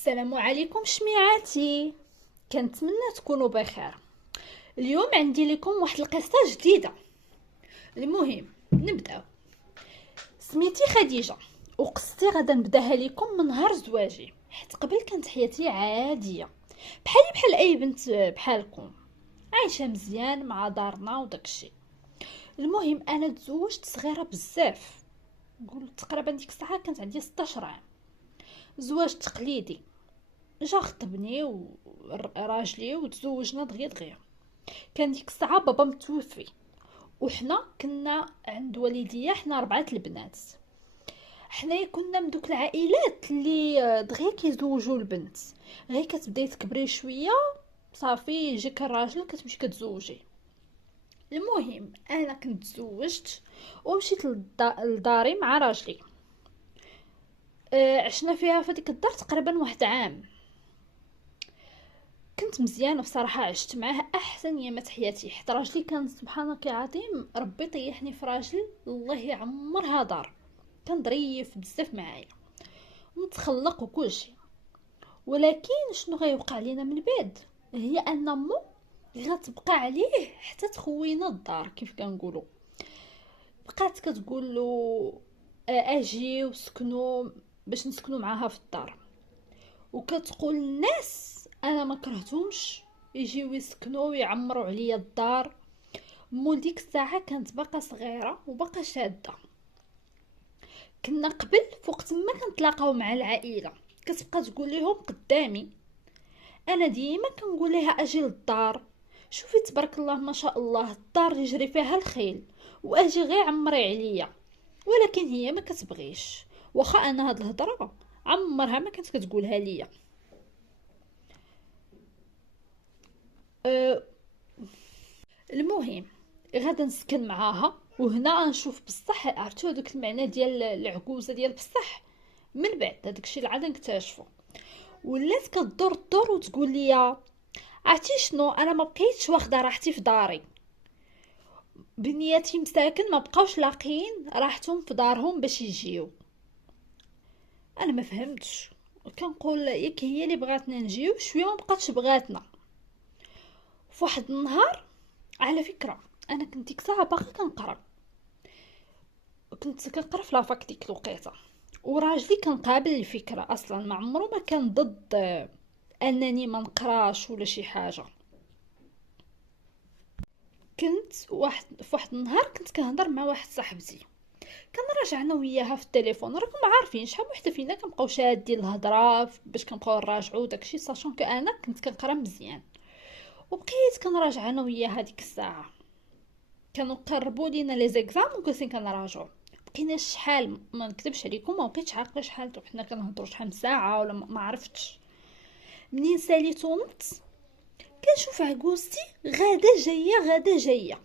السلام عليكم شميعاتي. كنتمنى تكونوا بخير. اليوم عندي لكم واحد القصه جديده. المهم نبداو. سميتي خديجه، وقصتي غادا نبداها لكم من نهار زواجي، حيت قبل كانت حياتي عاديه بحال اي بنت بحالكم، عايشه مزيان مع دارنا وداكشي. المهم انا تزوجت صغيره بزاف، نقول تقريبا ديك الساعه كانت عندي 16 عام. زواج تقليدي، جا خطبني وراجلي وتزوجنا دغيا دغيا. كان ديك الساعه بابا متوفي، وحنا كنا عند والديا، حنا 4 البنات. حنايا كنا من دوك العائلات اللي دغيا كيزوجوا البنت، غير كتبداي تكبري شويه صافي يجيك الراجل كتمشي كتزوجي. المهم انا كنت تزوجت ومشيت لداري مع راجلي. عشنا فيها في ديك الدار تقريبا واحد عام. كنت مزيانه بصراحه، عشت معاه احسن ايامات حياتي، حيت راجلي كان سبحانك يا عظيم، ربي طيحني في راجل الله يعمرها دار. كان ظريف بزاف معايا متخلق وكلشي. ولكن شنو غيوقع لينا من بعد هي ان مو غتبقى عليه حتى تخوينا الدار كيف كنقولوا. بقات كتقول له اجي وسكنوا باش نسكنوا معاها في الدار، وكتقول الناس انا ما كرهتهمش يجيو يسكنوا ويعمروا عليا الدار. مول ديك الساعه كانت باقا صغيره وباقا شاده. كنا قبل فوقت ما كنتلاقاو مع العائله كتبقى تقول لهم قدامي. انا ديما كنقول لها اجي للدار، شوفي تبارك الله ما شاء الله الدار يجري فيها الخيل، واجي غير عمري عليا. ولكن هي ما كتبغيش، واخا انا هاد الهضره عمرها ما كانت كتقولها ليا. أه المهم غادا نسكن معاها، وهنا نشوف بصح عرفتو هذوك المعنى ديال العكوزه ديال بصح. من بعد هذاك الشيء اللي عاد نكتشفه، ولات كدور الدور وتقول لي عرفتي شنو، انا ما بقيتش واخده راحتي في داري. بنياتي مساكن ما بقاوش لاقين راحتهم في دارهم باش يجيو. انا ما فهمتش، كنقول ياك هي اللي بغاتنا نجيو شويه ما بقاتش بغاتنا. فواحد النهار، على فكره انا كنت ديك الساعه باقي كنقرا، كنت كنقرا في لافاك ديك الوقيته. وراجلي كان قابل الفكره اصلا، ما عمره ما كان ضد انني ما نقراش ولا شي حاجه. كنت في واحد النهار كنت كنهضر مع واحد صاحبتي، كان راجع انا وياها في التليفون. راكم عارفين شحال وحده فينا كنبقاو شادين الهضره باش كنبقاو نراجعوا داكشي، ساشون كو انا كنت كنقرا مزيان. وبقيت كنراجع انا وياها ديك الساعه، كانوا قربوا لينا لي زيكزام وكنت كنراجعوا. بقينا شحال ما نكذبش عليكم ما بقيتش عاقله شحال حنا كنهضروا، شحال ساعه ولا ما عرفتش. منين ساليت ونط كنشوف عكوزتي غاده جايه.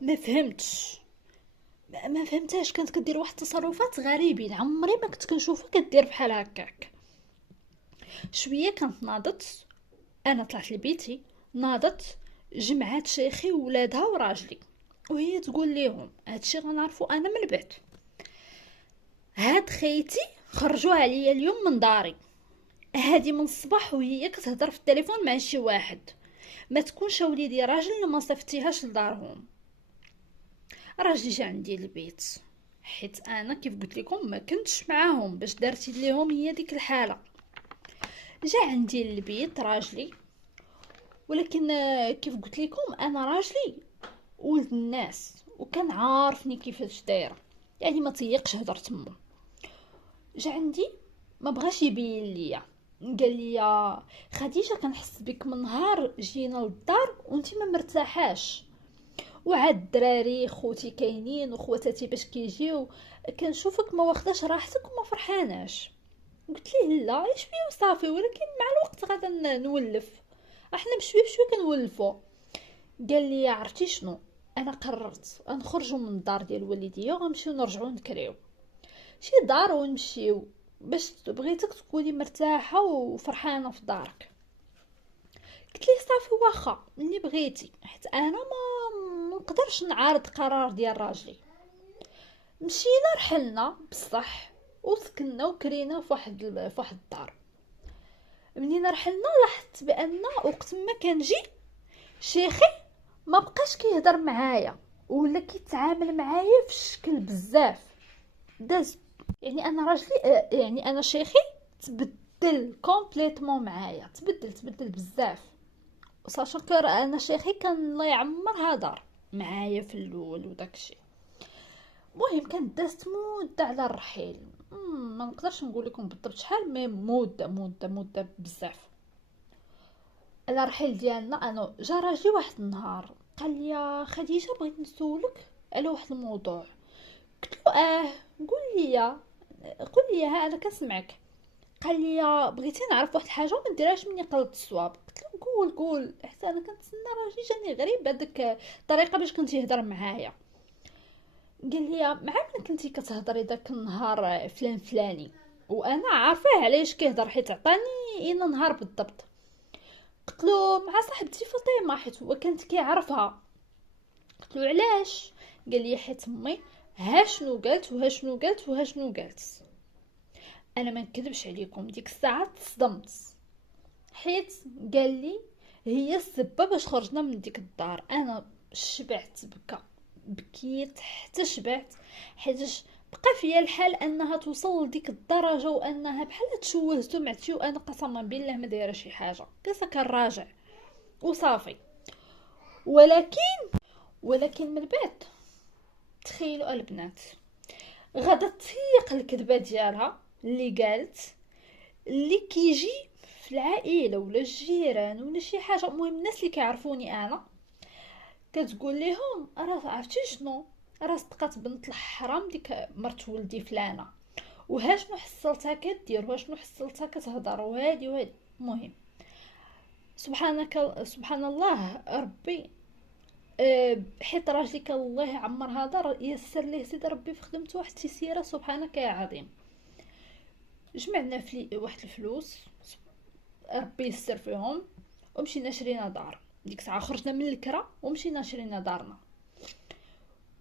ما فهمتش، ما فهمتهاش، كانت كدير واحد التصرفات غريبين عمري ما كنت كنشوفها كدير بحال هكاك. شويه كانت ناضت، انا طلعت لبيتي، ناضت جمعات شيخي وولادها وراجلي، وهي تقول لهم هادشي غنعرفو انا من بعد. هاد خيتي خرجوا عليا اليوم من داري، هادي من الصباح وهي كتهضر في التليفون مع شي واحد، ما تكونش وليدي راجل ما صفتيهاش لدارهم. راجلي جا عندي البيت، حيت انا كيف قلت لكم ما كنتش معاهم باش دارتي ليهم هي ديك الحاله. جا عندي البيت راجلي، ولكن كيف قلت لكم انا راجلي ولد الناس وكان عارفني كيفاش دايره، يعني ما تيقش هضر تمو. جا عندي ما بغاش يبين ليا، قال لي خديجه كنحس بك من نهار جينا للدار وانت ما مرتاحاش، وعاد الدراري خوتي كاينين وخواتاتي باش كيجيو كنشوفك ما واخداش راحتك وما فرحاناش. قلت ليه لا شويه وصافي، ولكن مع الوقت غادا نولف، احنا بشويه بشويه كنولفو. قال لي عرفتي شنو، انا قررت نخرجوا من الدار ديال والديا وغنمشيو نرجعوا نكريو شي دار ونمشيو باش بغيتك تكوني مرتاحه وفرحانه في دارك. قلت ليه صافي واخا اللي بغيتي، حيت انا ما نقدرش نعارض قرار ديال راجلي. مشينا رحلنا بصح وسكننا وكرينا في واحد الدار. منين رحلنا لاحظت بان وقت ما كنجي شيخي ما بقاش كيهضر معايا ولا كيتعامل معايا في شكل بزاف داز. يعني انا راجلي يعني انا شيخي تبدل كومبليتمون معايا، تبدل بزاف. ساشا كر انا شيخي كان الله يعمر هدر معايا في الاول وداكشي. المهم كانت دازت مده على الرحيل، ما نقدرش نقول لكم بالضبط شحال، مي مده بزاف على الرحيل ديالنا. انا جا راجلي واحد النهار قال لي يا خديجه بغيت نسولك على واحد الموضوع. قلت له قول لي ها انا كنسمعك. قال لي بغيتي نعرف واحد الحاجه وما نديرهاش مني قلت الصواب. قلت له قول حتى انا كنتسنى، راجلي جاني غريب هذاك الطريقه باش كنتي يهضر معايا. قال لي مع من كنتي كتهضري داك النهار فلان فلاني، وانا عارفاه علاش كيهضر حيت عطاني اين نهار بالضبط. قلت له مع صاحبتي فاطمه حيت هو كانت كيعرفها. قلت له علاش؟ قال لي حيت امي ها شنو قالت وها شنو قالت وها شنو قالت. انا ما نكذبش عليكم ديك الساعه تصدمت، حيت قال لي هي السبب باش خرجنا من ديك الدار. انا شبعت بكيت حتى شبعت، حيتاش بقى فيا الحال انها توصل لديك الدرجه وانها بحال تشوه سمعتي، وانا قسما بالله ما دايره شي حاجه قصه كنراجع وصافي. ولكن من بعد تخيلوا البنات غدا تسيق الكذبه ديالها اللي قالت، اللي كيجي في العائله ولا الجيران ولا شي حاجه، المهم الناس اللي كيعرفوني انا كتقول لهم راه عرفتي شنو، راه صدقات بنت الحرام ديك مرت ولدي فلانه، وها شنو حصلتها كدير وها شنو حصلتها كتهضر وهادي. المهم سبحان الله ربي. حيت راجلي كان الله يعمر هذا يسر ليه سيدي ربي في خدمته واحد التيسيره سبحانك يا عظيم. جمعنا واحد الفلوس ربي يسر فيهم ومشينا شرينا دار. ديك الساعه خرجنا من الكرا ومشينا شرينا دارنا.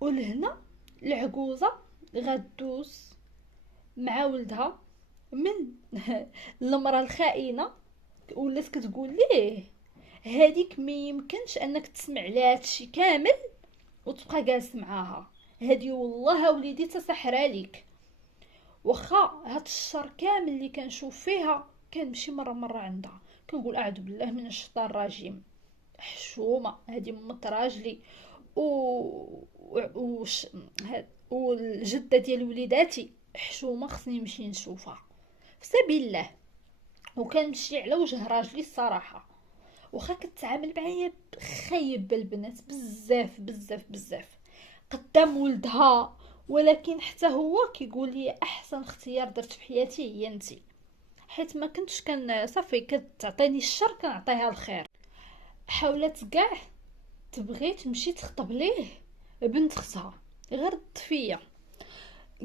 ولهنا العجوزه غدوس مع ولدها من المراه الخائنه ولات كتقول ليه هذيك ما يمكنش انك تسمع لها هادشي كامل وتبقى جالس معاها، هادي والله وليدي تسحرها ليك. واخا هاد الشر كامل اللي كنشوف فيها كنمشي مره عندها كنقول اعوذ بالله من الشيطان الرجيم، حشومه هادي مت راجلي و وش والجده ديال وليداتي حشومه، خصني نمشي نشوفها في سبيل الله. وكنمشي على وجه راجلي الصراحه، واخا كتعامل معايا خايب البنات بزاف قدام ولدها، ولكن حتى هو كيقول لي احسن اختيار درت في حياتي هي انتي، حيت ما كنتش كان صافي كتعطيني الشر كنعطيها الخير. حاولت كاع تبغي تمشي تخطب ليه بنت اختها، غير فيا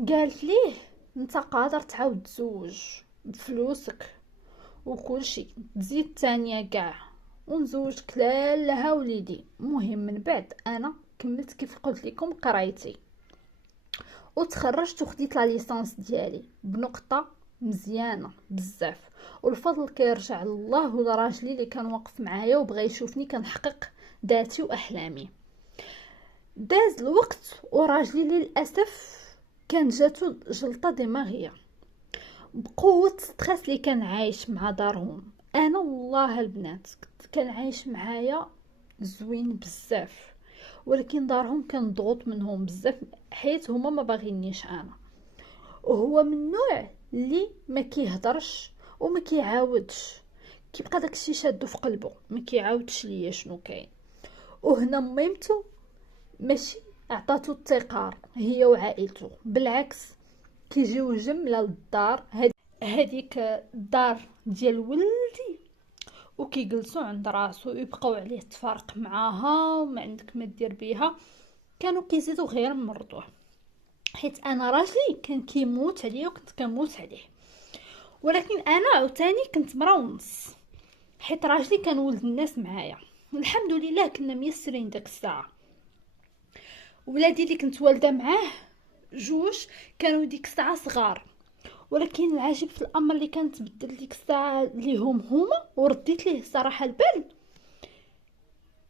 قالت ليه انت قادر تعاود تزوج بفلوسك وكل شيء، تزيد تانية كاع ونزوجك لها وليدي. مهم من بعد انا كملت كيف قلت لكم قرايتي وتخرجت وخديت لا ليسانس ديالي بنقطه مزيانه بزاف، والفضل كيرجع لله ولراجلي اللي كان واقف معايا وبغى يشوفني كنحقق ذاتي واحلامي. داز الوقت وراجلي للاسف كان جاتو جلطه دماغيه بقوه ستريس اللي كان عايش مع دارهم. انا والله البنات كان عايش معايا زوين بزاف، ولكن دارهم كان ضغط منهم بزاف حيت هما ما باغينيش انا. وهو من النوع اللي ما كيهضرش وما كيعاودش، كيبقى داكشي شادو في قلبه ما كيعاودش ليا شنو كاين. وهنا ميمتو ماشي عطاتو التقار هي وعائلته، بالعكس كيجيو جمله للدار هذيك الدار ديال ولدي وكيجلسوا عند راسو يبقاو عليه تفارق معاها وما عندك ما دير بيها. كانوا كيزيدوا غير مرضوه حيت انا راجلي كان كيموت عليا وكنت كنموت عليه، ولكن انا عاوتاني كنت مرا ونص حيت راجلي كان ولد الناس معايا. الحمد لله كنا ميسرين داك الساعه. ولادي اللي كنت والده معاه جوج كانوا ديك الساعه صغار، ولكن العجيب في الامر اللي كانت بدل ديك الساعه ليهم هما ورديت ليه الصراحه البال،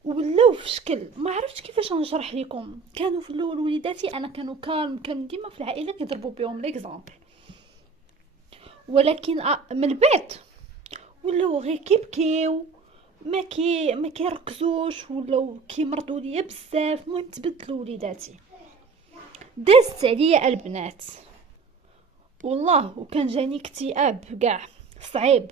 ولاو في شكل ما عرفتش كيفاش نشرح لكم. كانوا في الاول وليداتي انا كانوا كالم، كانوا ديما في العائله كيضربوا بهم ليكزامبل، ولكن من بعد ولاو غير كيبكيو، ما كيركزوش، ولاو كيمرضوا ليا بزاف. المهم تبدلوا وليداتي، دازت عليا البنات والله، وكان جاني اكتئاب كاع صعيب.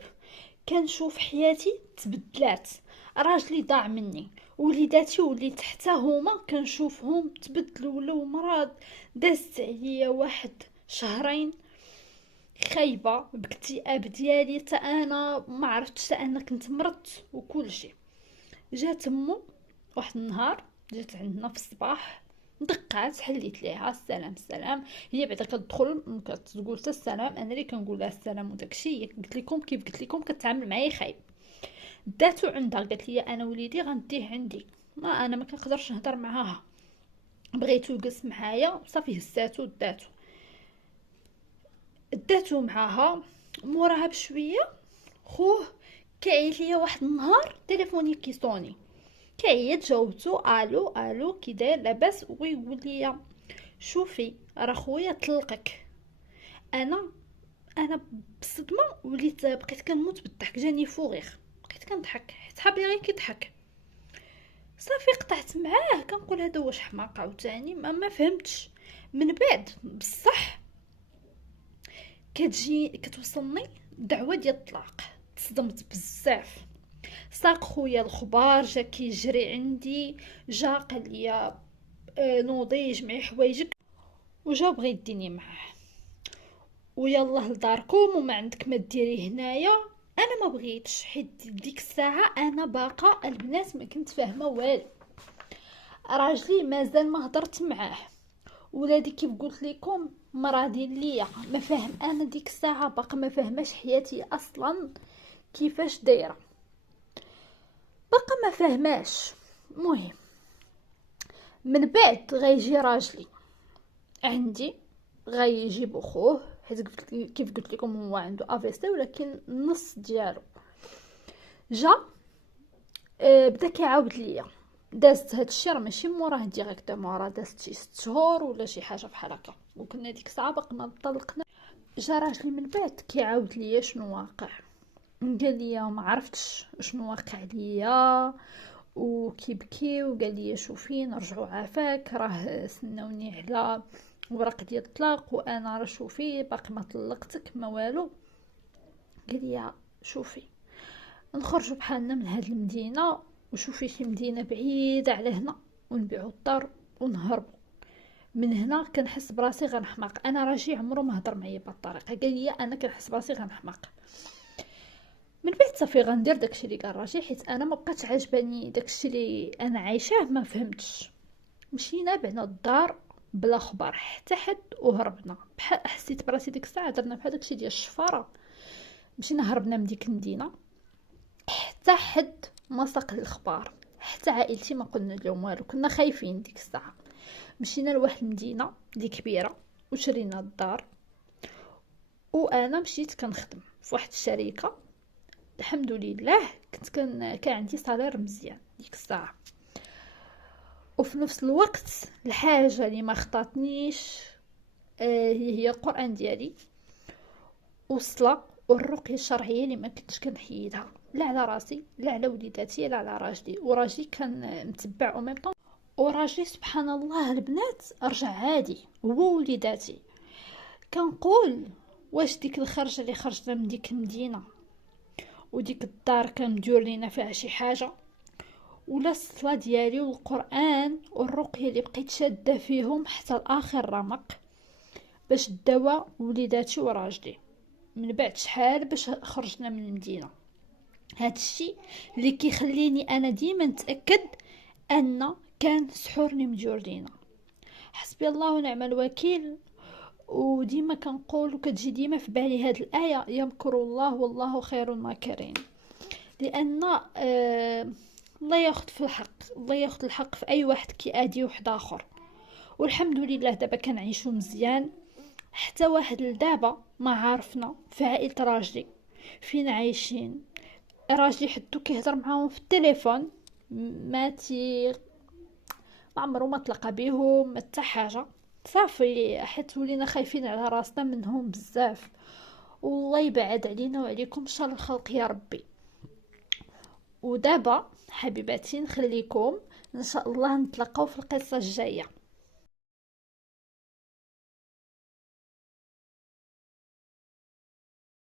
كنشوف حياتي تبدلات، راجلي ضاع مني، وليداتي وليت حتى هما كنشوفهم تبدلوا ولاو مرض. دازت عليا واحد شهرين خايبه باكتئاب ديالي، تا انا ما عرفتش، تا انا كنت مرضت وكل شيء. جات امو واحد النهار، جات عندنا في الصباح، دقات حليت ليها السلام السلام. هي بعدا كتدخل كتقول حتى السلام، انا اللي كنقول لها السلام وداكشي. قلت لكم كيف قلت لكم كتعامل معايا خايب. داتو عندها قالت لي انا وليدي غنديه عندي، ما انا ما كنقدرش نهضر معاها، بغيتو يجلس معايا صافي هزاتو داتو معاها. موراها بشويه خوه كيعيط ليا واحد النهار، تليفوني كيصوني، كيعيط. جاوبتو الو الو كي داير لاباس، ويقول لي شوفي راه خويا طلقك. انا بصدمه وليت بقيت كنموت بالضحك، جاني فوغيغ، بقيت كنضحك حيت حابلي غير كيضحك. صافي قطعت معاه، كنقول هذا واش حماق عاوتاني، ما فهمتش. من بعد بصح كتوصلني دعوه ديال الطلاق، تصدمت بزاف. ساق خويا الخبار، جا كيجري عندي، جا قال لي نوضي جمعي حوايجك، وجا بغى يديني معاه، ويلا لداركم وما عندك ما ديري هنايا. انا ما بغيتش، حيت ديك الساعه انا باقا البنات ما كنت فاهمه والو. راجلي مازال ما هضرت معاه، ولادي كيف قلت لكم مرادين ليا، ما فاهم. انا ديك الساعه باقا ما فاهماش حياتي اصلا كيفاش دايره، باقا ما فاهماش. المهم من بعد غيجي راجلي عندي، غيجيب اخوه، حيت كيف قلت لكم هو عنده افيسي، ولكن النص ديالو جا. بدا كيعاود ليا، دازت هاد الشيء راه ماشي موراه ديريكتومون، راه دازت شي 6 شهور ولا شي حاجه بحال هكا، وكنا ديك الساعه باقي ما طلقنا. جا راجلي من بعد كيعاود ليا شنو واقع، قال لي ما عرفتش شنو واقع ليا، وكيبكي، وقال لي شوفي نرجعوا عافاك، راه سناوني على ورق ديال الطلاق، وانا راه شوفي باقي ما طلقتك ما والو. قال لي شوفي نخرجوا بحالنا من هاد المدينه، وشوفي شي مدينه بعيده على هنا، ونبيعوا الدار ونهربوا من هنا. كنحس براسي غنحماق، انا راجي عمره ما هضر معايا بهاد الطريقه. قال لي انا كنحس براسي غنحماق. من بعد صافي غندير داكشي اللي قال راجي، حيت انا ما بقاتش عجباني داكشي اللي انا عايشاه، ما فهمتش. مشينا بعنا الدار بلا خبر حتى حد، وهربنا. بحال حسيت براسي ديك الساعه درنا بحال داكشي ديال الشفاره. مشينا هربنا من ديك المدينه، حتى حد ما ساق الاخبار، حتى عائلتي ما قلنا لهم والو، كنا خايفين ديك الساعه. مشينا لواحد المدينه دي كبيره، وشرينا الدار، وانا مشيت كنخدم في واحد الشركه. الحمد لله كان عندي صالير مزيان ديك الساعه. وفي نفس الوقت الحاجه اللي ما خطاتنيش هي القران ديالي والصلاه والرقيه الشرعيه اللي ما كنتش كنحيدها، لا على راسي لا على وليداتي لا على راجلي. وراجلي كان متبع او ميم طون، وراجلي سبحان الله البنات رجع عادي، هو وليداتي. كنقول واش ديك الخرجه اللي خرجنا من ديك المدينه وديك الدار كان مديور لينا فيها شي حاجه، ولا الصلاه ديالي والقران والرقيه اللي بقيت شاده فيهم حتى لاخر رمق باش داوا وليداتي وراجلي. من بعد شحال باش خرجنا من المدينه. هاد الشيء اللي كيخليني انا ديما نتاكد ان كان سحورني مديور لينا. حسبي الله ونعم الوكيل. وديما كنقول وكتجي ديما في بالي هاد الايه، يمكر الله والله خير الماكرين. لان الله ياخذ في الحق، الله ياخذ الحق في اي واحد كيادي واحد اخر. والحمد لله دابا كنعيشو مزيان، حتى واحد لدابا ما عارفنا في عائلة راجلي فين عايشين. راجلي حدو كيهضر معاهم في التليفون، ماتي ما عمرو ما تلقى بيهم حتى حاجه. صافي حيت ولينا خايفين على راسنا منهم بزاف. والله يبعد علينا وعليكم شر الخلق يا ربي. ودابا حبيباتي نخليكم، ان شاء الله نتلاقاو في القصه الجايه.